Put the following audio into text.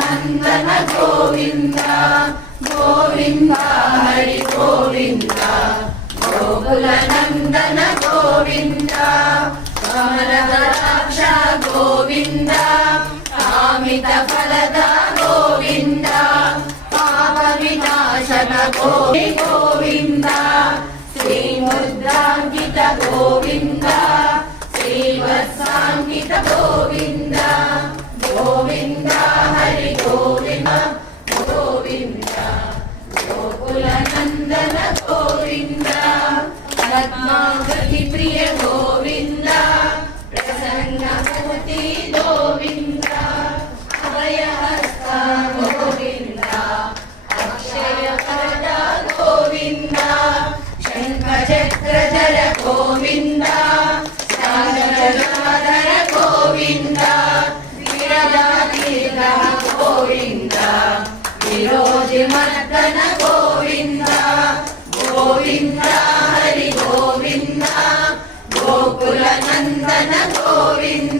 नंदन गोविंद गोविंद हरि गोविंद गोकुल नंदन गोविंद कमलदलाक्ष गोविंद कामित फलद गोविंद पाप विनाशन गोविंद श्रीमुद्रांकित गोविंद श्रीवत्सांकित गोविंद गोविंद हरि गोविंद गोविंद गोकुल नंदन गोविंद रत्नावली प्रिय गोविंद प्रसन्न मूर्ति गोविंद अभयहस्त गोविंद अक्षय वरद गोविंद शंख चक्र जर गोविंद सागरधर गोविंद गोविंद विरोधि मर्दन गोविंद गोविंद हरि गोविंद गोकुल नंदन गोविंद